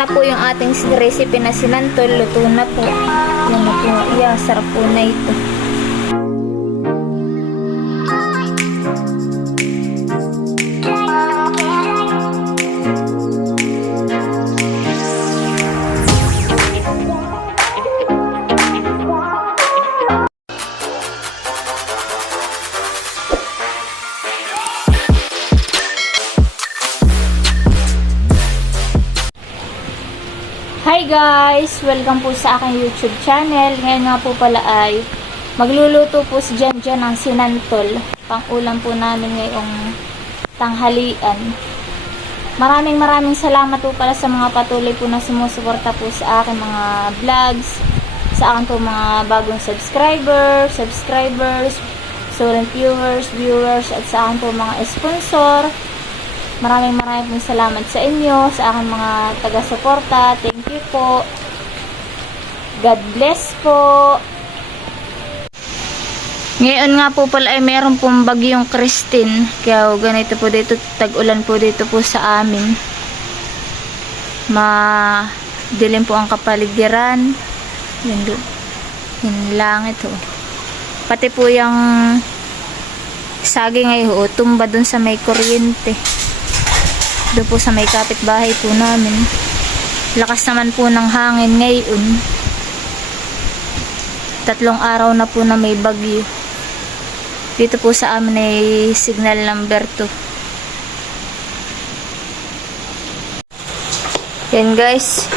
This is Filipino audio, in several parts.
Na po yung ating recipe na sinantol, luto na po. Yan na po, yeah, sarap po na ito. Hi guys! Welcome po sa aking YouTube channel. Ngayon nga po pala ay magluluto po si Janjan ng sinantol. Pang-ulam po namin ngayong tanghalian. Maraming salamat po pala sa mga patuloy po na sumusuporta po sa aking mga vlogs, sa aking po mga bagong subscribers, student viewers, at sa aking po mga sponsor. Maraming pong salamat sa inyo, sa aking mga taga-suporta. Thank you po. God bless po. Ngayon nga po pala ay meron pong bagyong Christine. Kaya ganito po dito, tag-ulan po dito po sa amin. Madilim po ang kapaligiran. Yung langit ho. Pati po yung saging ay ho, tumba dun sa may kuryente. Doon po sa may kapitbahay po namin. Lakas naman po ng hangin ngayon. 3 araw na po na may bagyo. Dito po sa amin ay signal number 2. Yan guys.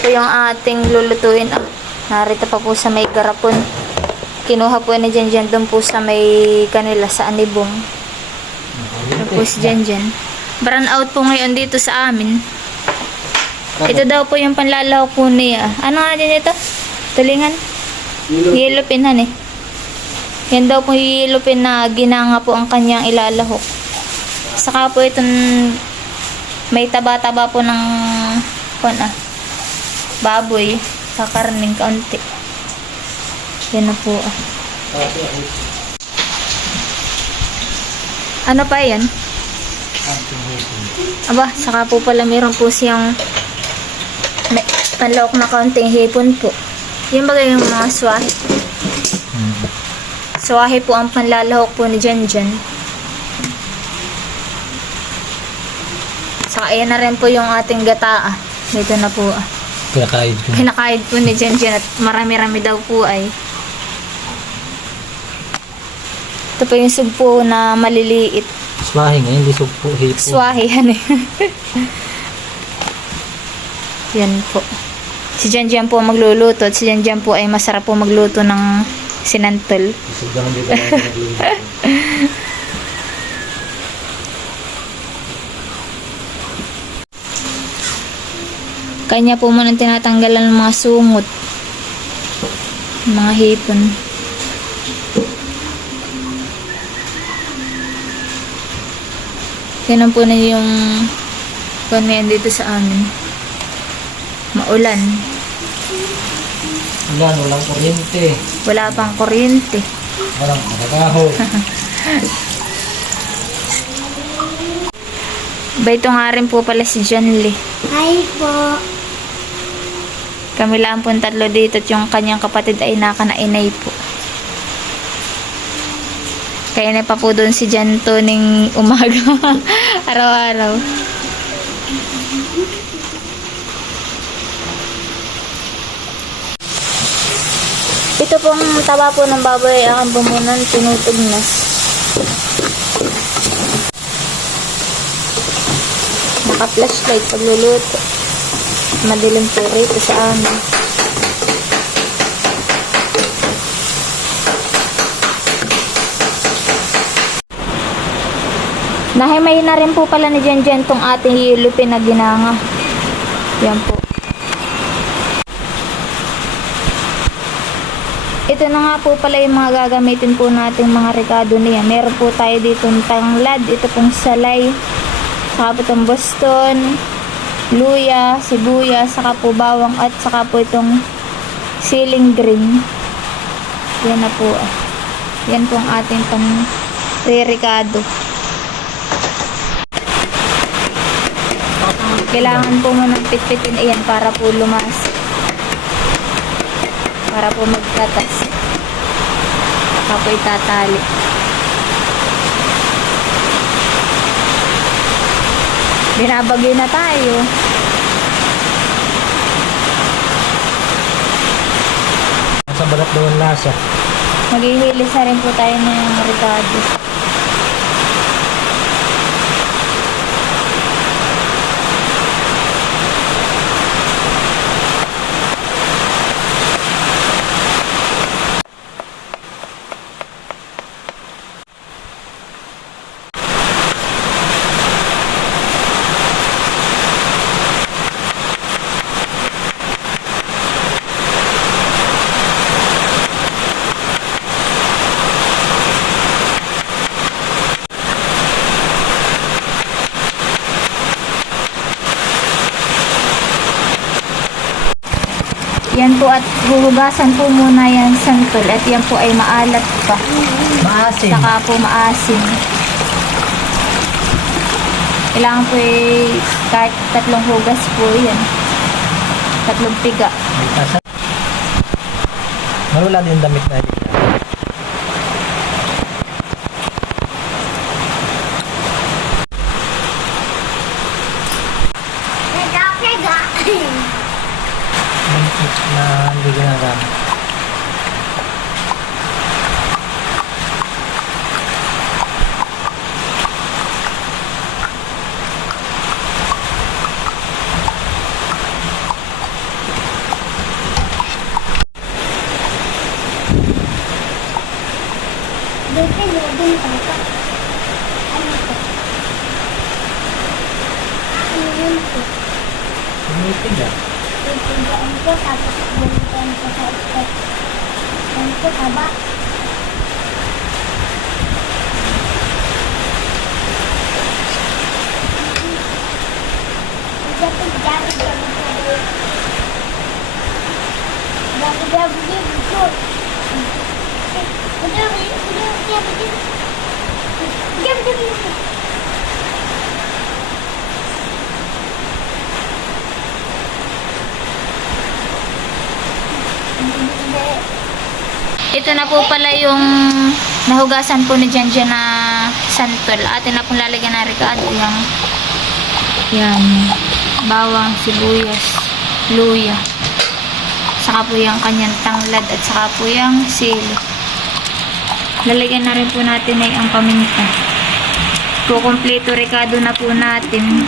Ito yung ating lulutuin. Narito pa po sa may garapon. Kinuha po ni Janjan doon po sa may kanila sa Anibong. Ito po si Janjan. Brown out po ngayon dito sa amin. Ito daw po yung panlalahok po niya. Ano nga din ito? Tulingan? Yellow pin han eh. Yan daw po yung yellow pin na ginanga po ang kanyang ilalahok. Saka po itong may taba-taba po ng baboy. Kakarning kaunti. Yan na po. Ano pa yan? Aba, saka po pala meron po siyang panlawak na kaunting hipon po. Yung bagay yung mga swahe. Swahe po ang panlalahok po ni Janjan. Saka ayan na rin po yung ating gataa. Dito na po. Pinakaid po ni Janjan at marami-rami daw po ay. Ito po yung sugpo na maliliit. Swahe nga, hindi sugpo, hipon. Swahe, yan eh. Yan po. Si Janjan po magluluto at si Janjan po ay masarap po magluto ng sinantol. Kanya po muna tinatanggalan ng mga sungot. Mga hipon. Ganun po na yung ngayon dito sa amin. Maulan. Walang kuryente. Wala pang kuryente. Walang trabaho. Ba ito nga rin po pala si Janly. Hi po. Kami lang po 3 dito at yung kanyang kapatid ay nakanainay po. Kaya na pa po doon si Janto ning umaga. Araw-araw. Ito pong taba po ng baboy ang bumunan, tinutugnas. Naka-flashlight pagluluto. Madilim po rito sa amin. Nahimay na rin po pala ni Janjan tong ating yelupin na ginanga. Yan po. Ito na nga po pala yung mga gagamitin po nating mga rekado niya. Meron po tayo dito ng tanglad, ito pong salay, saka po itong Boston, luya, sibuyas, saka po bawang at saka po itong siling green. Yan na po. Yan po ang ating pang re-rekado. Kailangan po munang pitpitin ayan para po lumas. Para po magkatas. Saka po itatali. Binabagyo na tayo. Sa balat daw ang lasa. Maghihilis na rin po tayo ng ricado. Yan po at huhugasan po muna yan santol at yan po ay maalat pa. Maasim. Saka po maasim. Kailangan po ay kahit 3 hugas po yan. 3 piga. May tasa. Marula din damit na rin. Na hindi ginagamit. Tumitig ah. Pindahan ko, tapos balikan ko sa step. Yan ko, taba. Ito na po pala yung nahugasan po ni Janjan na santol. Atin na pong lalagyan ng ricado. Yan. Bawang, sibuyas, luya. Saka po yung kanyang tanglad at saka po yung sili. Lalagyan na rin po natin ay ang paminta. Kukumpleto ricado na po natin.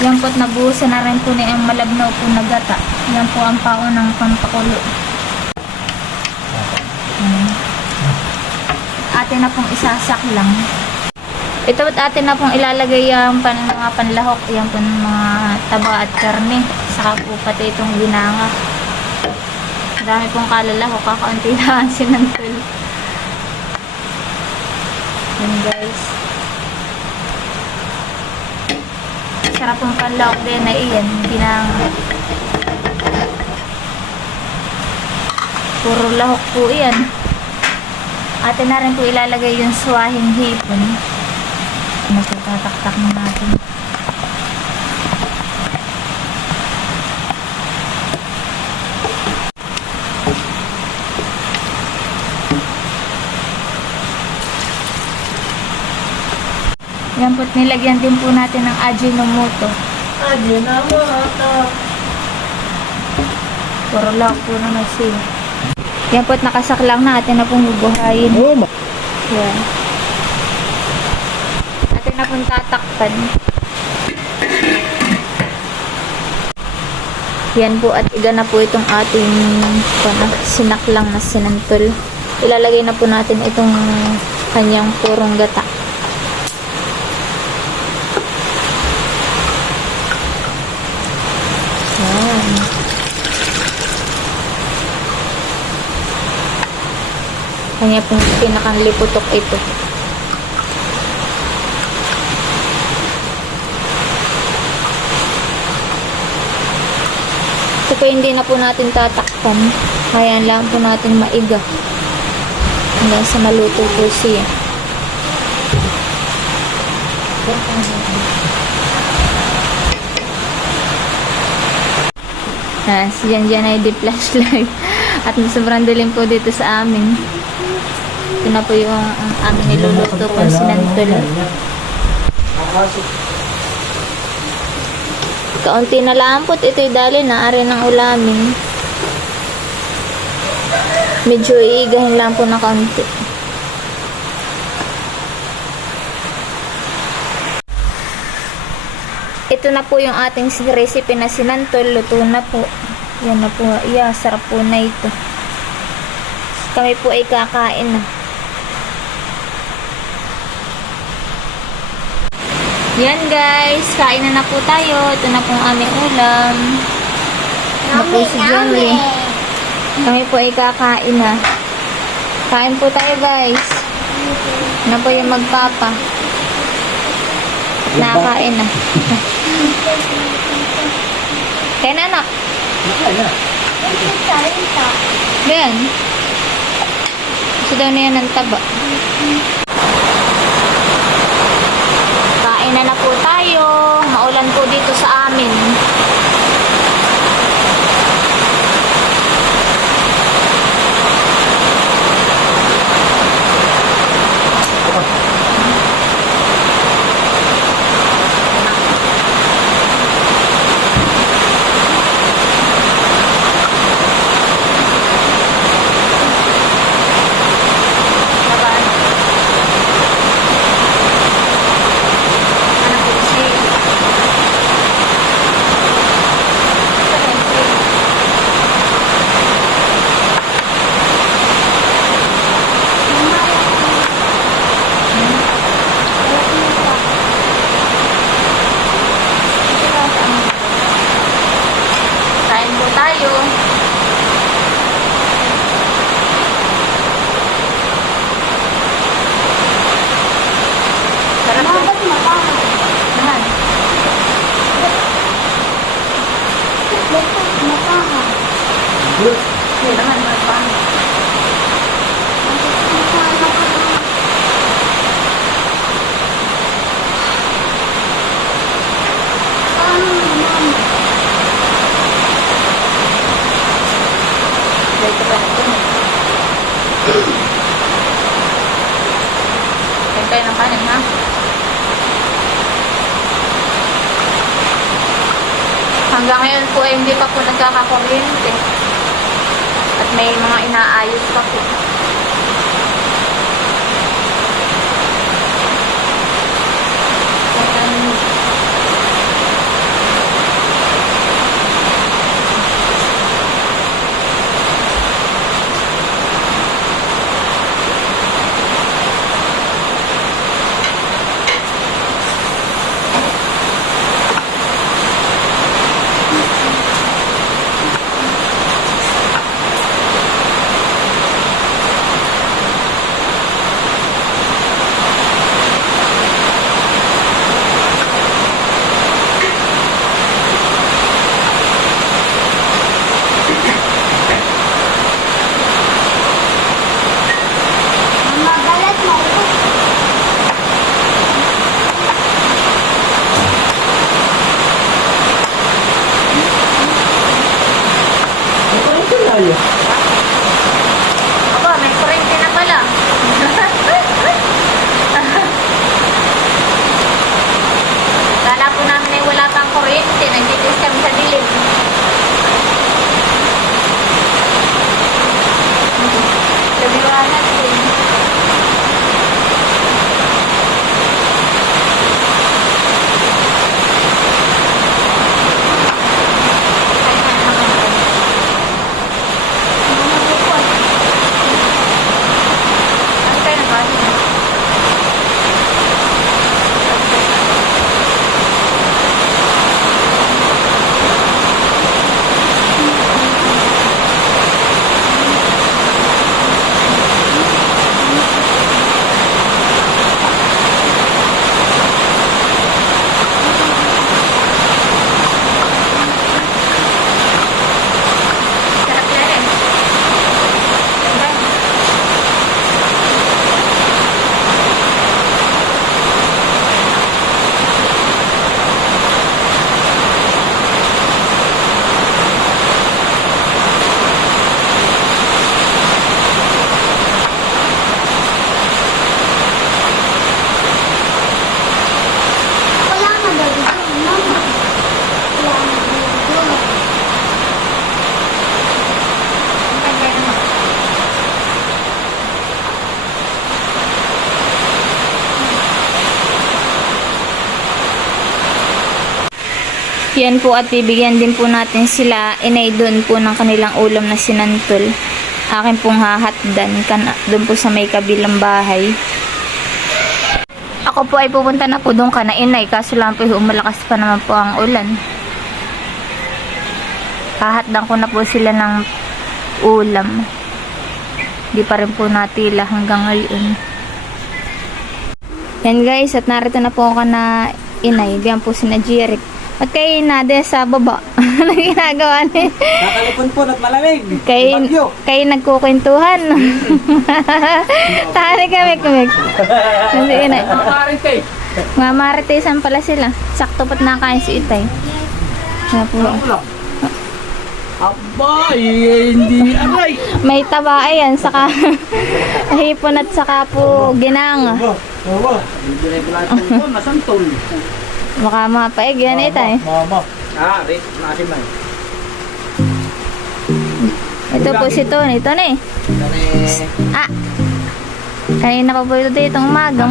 Yan po't nabuhusan na rin po na yung malabnaw po na gata. Yan po ang paunang pampakulo. Atin na pong isasak lang. Ito at atin na pong ilalagay yung mga panlahok. Yan po ng mga taba at karne. Saka po pati itong ginanga. Dami pong kalalahok. Kakaunti na ang sinantol. Yan guys. Sarap pong panlahok din na iyan. Ginanga. Puro lahok po iyan. Atin na rin po ilalagay yung suwahing hipon. Nagtatataktak na natin. Yan po't nilagyan din po natin ng Ajinomoto. Ajinomoto. Puro lahok po naman siya. Yan po't nakasaklang na. Atin na pong bubuhayin. Yan. Atin na pong tatakpan. Yan po at iga na po itong ating sinaklang na sinantol. Ilalagay na po natin itong kanyang purong gata. Yan. Kanya pong pinakanliputok ito. Ito po hindi na po natin tatakpan. Hayaan lang po natin maiga. hanggang sa maluto po siya. Si Jan ay di flashlight. At sobrang dilim po dito sa amin. Ito na po yung aming niluluto kong sinantol. Kaunti na lang po. Ito'y dali na. Ari ng ulamin. Medyo iigahin lang po na kaunti. Ito na po yung ating recipe na sinantol. Luto na po. Yan na po. Yeah, sarap po na ito. Kami po ay kakain na. Yan guys. Kain na po tayo. Ito na po ang aming ulam. Ito po si Johnny. Kami po ay kakain na. Kain po tayo guys. Na po yung magpapa. At nakakain na. Kaya na anak. Ben. Gusto daw na yan ng taba. Kain na po tayo. Maulan po dito sa amin. Kain po tayo. Sarap po. Bakit matahan? Nahan. Bakit matahan? Hindi naman. Matahan. Dito pa natin. Kain tayo ng kanin, ha? Hanggang ngayon po ay hindi pa po nagkakakuryente. At may mga inaayos pa po. Yan po at bibigyan din po natin sila inay doon po ng kanilang ulam na sinantol. Akin pong hahatdan doon po sa may kabilang bahay. Ako po ay pupunta na po doon ka na inay kaso lang po umalakas pa naman po ang ulan. Hahatdan ko na po sila ng ulam. Di pa rin po natila hanggang ngayon. Yan guys, at narito na po ako na inay. Diyan po si Najirik. At kay Nade sa baba. Ano ginagawa niya? Nakalipon at malamig. Kay nagkukwentuhan. Tari kami. Nandito inay. Mga maritesan pala sila. Sakto pat nakain si Itay. Kaya po. Aba, hindi aray. May taba ayan, saka hipon at saka po ginanga. Masantol. Baka mapaig yan Itay. Mama. Rin. Maasim na. Ito po si Tony. Tony. Kanina pa po ito dito umaga.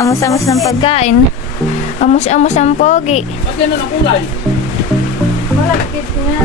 Amos-amos ng pagkain. Amos-amos ng pogi. Ba't yan ang kulay? Malagkit nga.